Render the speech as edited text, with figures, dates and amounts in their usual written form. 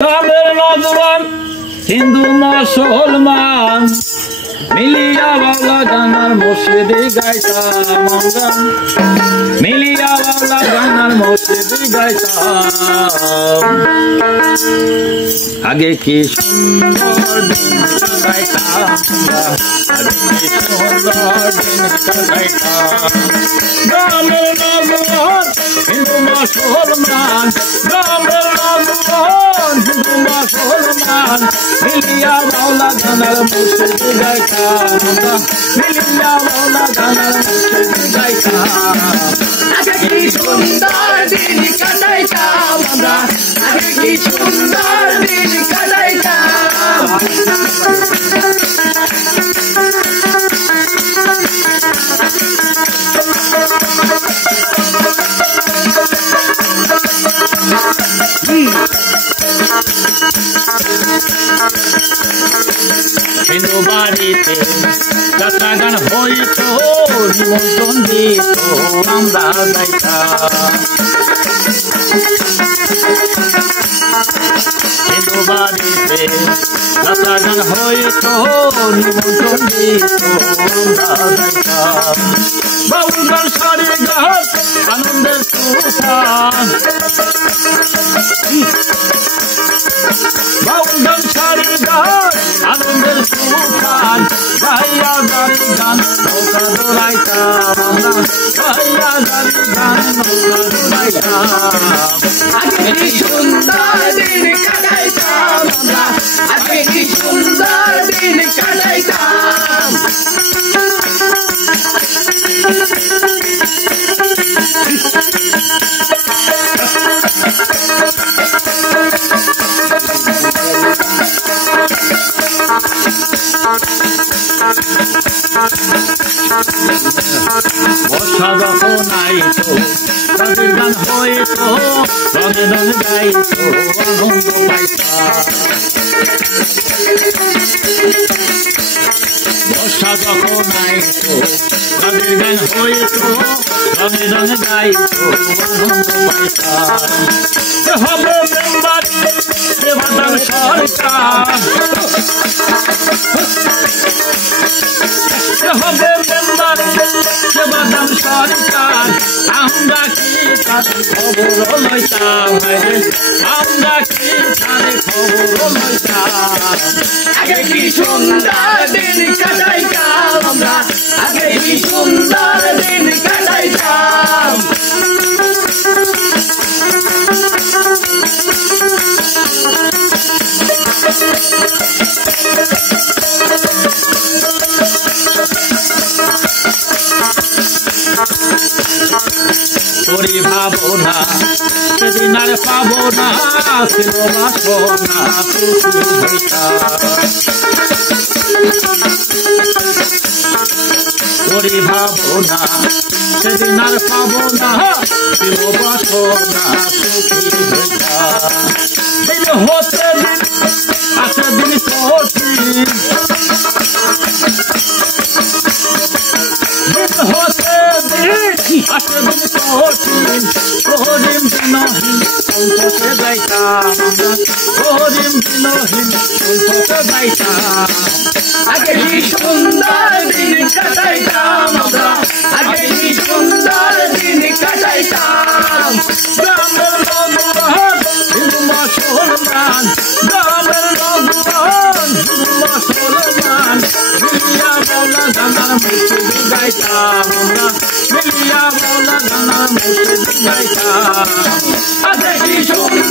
গ্রামের নজওয়ান হিন্দু মুসলমান মিলিয়া বাউলা গানার মসজিদে গাইতাম গান, মিলিয়া বাউলা গানার মসজিদে গাইতাম। আগে কি সুন্দর দিন কাটাইতাম, আগে কি সুন্দর দিন কাটাইতাম। গ্রামের নজওয়ান হিন্দু মুসলমান, গ্রামের নজওয়ান হিন্দু মুসলমান মিলিয়া বাউলা গানার মসজিদে গাইতাম, মিলিয়া বাউলা গানার মসজিদে গাইতাম। আগে কি সুন্দর দিন কাটাইতাম আমরা, আগে কি সুন্দর দিন কাটাইতাম। হিন্দু বাড়িতে যাত্রা গান হইত, নিমন্ত্রণ দিত আমরা যাইতাম। হিন্দু বাড়িতে যাত্রা গান হইত, নিমন্ত্রণ দিত আমরা যাইতাম। বাউল গান সারি গান আনন্দের তুফান, বাউল গান সারি গান আনন্দের তুফান, গাইয়া গাড়ি গান নৌকা দৌড়াইতাম আমরা, গাইয়া গাড়ি গান নৌকা দৌড়াইতাম। আগে কি সুন্দর দিন কাটাইতাম আমরা, আগে কি সুন্দর দিন কাটাইতাম। বর্ষা যখন আইত তাদের গান হইত, রঙে রঙে গাইত আনন্দ পাইতাম। বর্ষা যখন আইত তাদের গান হইত, রঙে রঙে গাইত আনন্দ পাইতাম। হবে মেম্বার সেবাদান সরকার, হবে মেম্বার সেবাদান সরকার, আমরা কি তাদের খবর লইতাম, আমরা কি তাদের খবর লইতাম। আগে কি সুন্দর দিন কাটাইতাম আমরা, আগে কি সুন্দর দিন কাটাইতাম। করি ভাবনা সেদিন আর পাবো না, ছিল বাসনা সুখী হইতাম। করি ভাবনা সেদিন আর পাবো না, ছিল বাসনা সুখী হইতাম। দিন হতে দিন আসে দিন কঠিন, দিন হতে দিন আসে দিন কঠিন, প্রহরিম দিনহীন সংকটে যাইতাম, প্রহরিম দিনহীন সংকটে যাইতাম। আগে কি সুন্দর দিন কাটাইতাম আমরা, আগে কি সুন্দর দিন কাটাইতাম। গ্রামের নজওয়ান হিন্দু মুসলমান, গ্রামের নজওয়ান হিন্দু মুসলমান মিলিয়া বাউলা গানার মসজিদে গাইতাম আমরা, মিলিয়া বাউলা গানার মসজিদে গাইতাম। আগে কি সুন্দর